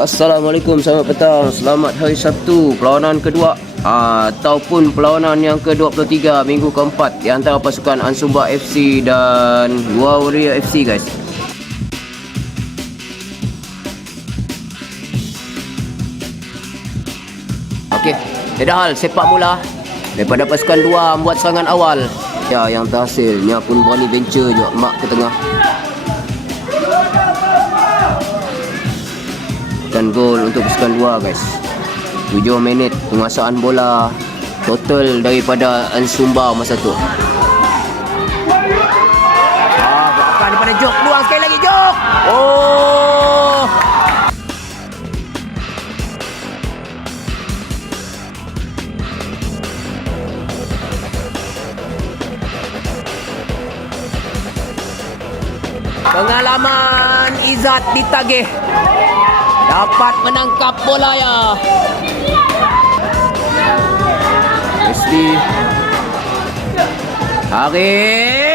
Assalamualaikum, selamat petang. Selamat hari Sabtu, perlawanan kedua ataupun perlawanan yang ke-23 minggu keempat di antara pasukan Ansumba FC dan Warrior FC guys. Okey, tiada hal sepak mula daripada pasukan dua membuat serangan awal. Ya, yang terhasilnya pun berani venture juga mak ke tengah. Dan gol untuk pasukan dua guys. 7 minit penguasaan bola total daripada Ansumba masa tu. Ah daripada Jok? Peluang sekali lagi Jok! Oh! Pengalaman Izzat ditagih dapat menangkap bola ya. Wesley. Haris.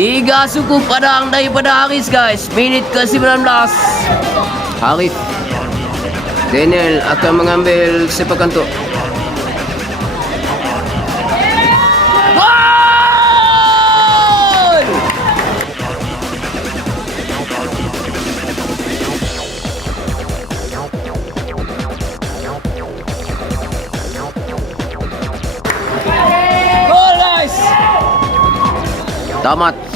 Tiga suku padang daripada Haris guys. Minit ke-19 Haris Daniel akan mengambil! Gol guys! Tamat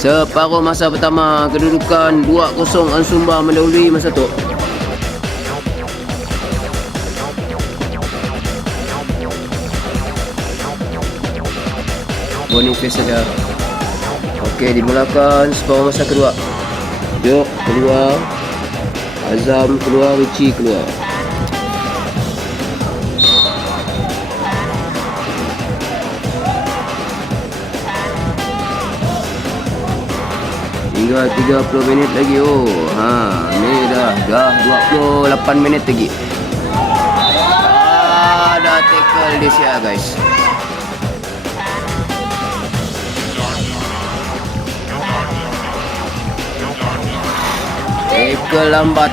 Separuh masa pertama kedudukan 2-0 Ansumba mendahului masa tu. Boniface ada. Okey, dimulakan separuh masa kedua. Jok keluar. Azam keluar, Richie keluar. Tinggal 30 minit lagi oh. Ha, ni dah dah 28 minit lagi. Ah, dah tackle dia sia guys. Tackle lambat.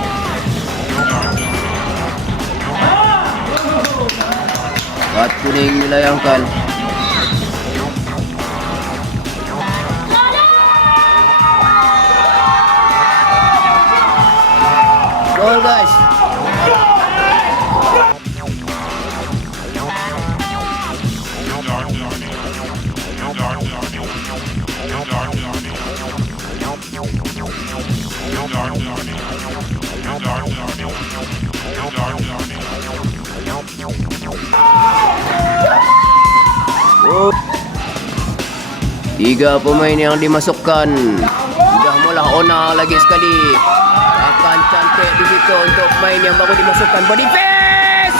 Kad kuning dilayangkan. Gol guys. Tiga pemain yang dimasukkan. Sudah mula Ona lagi sekali. Cantik di situ untuk pemain yang baru dimasukkan. Body face!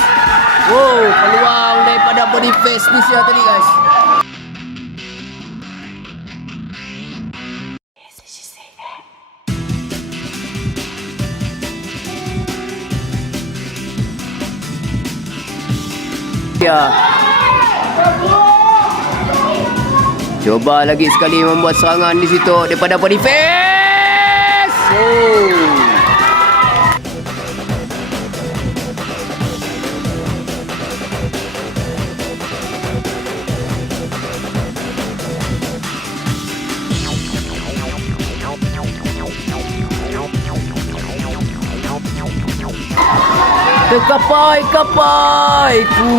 Wow, peluang daripada body face ni siapa tadi guys. Ya. Cuba lagi sekali membuat serangan di situ daripada body face. Oh. Terkapai kapai ku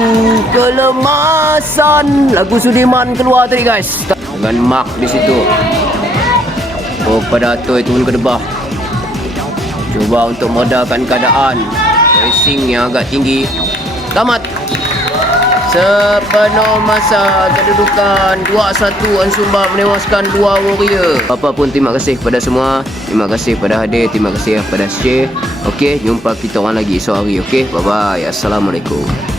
kelemasan. Lagu Sudiman keluar tadi guys. Dengan Mark di situ. Oh pada tu itu pun kedebah. Cuba untuk modalkan keadaan. Racing yang agak tinggi. Tamat sepenuh masa kedudukan 2-1 Ansumba menewaskan dua warrior apapun terima kasih kepada semua terima kasih pada hadir terima kasih kepada share Okey, jumpa kita orang lagi esok hari. Okey, bye bye. Assalamualaikum.